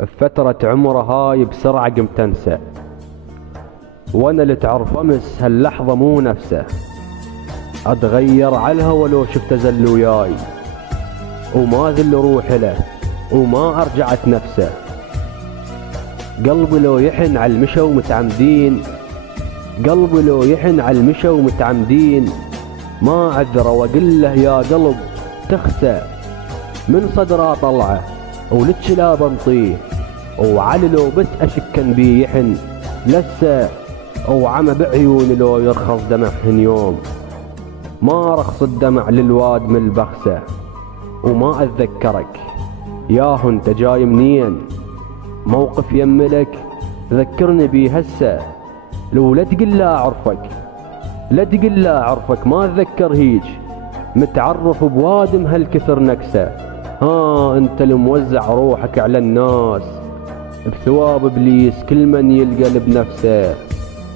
بفترة عمره هاي بسرعة قمت انسى، وانا اللي تعرف امس هاللحظة مو نفسه. اتغير على الهوى لو شفته زل وياي، وما ذل روح له وما ارجعت نفسه. قلبي لو يحن على المشى ومتعمدين، قلبي لو يحن على المشى ومتعمدين، ما اعذره واقول له يا قلب تخسى. من صدره طلعه وللكلاب انطيه، وعلي لو بس اشكن بيه يحن لسه، وعمى بعيوني لو يرخص دمعهن يوم. ما رخص الدمع للواد من البخسه، وما اتذكرك ياهو انت جاي منين. موقف يملك ذكرني بيه هسه، لو لا تقل لا اعرفك، لا تقل لا اعرفك ما اتذكر هيج. متعرف بوادم هالكثر نكسه، ها انت الموزع روحك على الناس بثواب ابليس كل من يلقى بنفسه.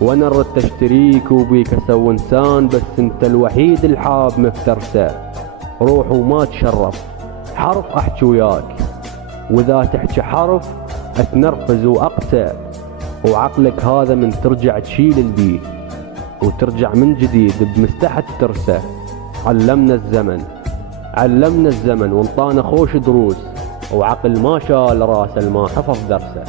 وانا ردت اشتريك وبيك اسوي انسان، بس انت الوحيد الحاب مفترسه. روح وما تشرف حرف احكي وياك، واذا تحكي حرف اتنرفز واقسى. وعقلك هذا من ترجع تشيل البيه، وترجع من جديد بمستحة ترسه. علمنا الزمن، علمنا الزمن وانطانا خوش دروس، وعقل ما شال راسه ما حفظ درسه.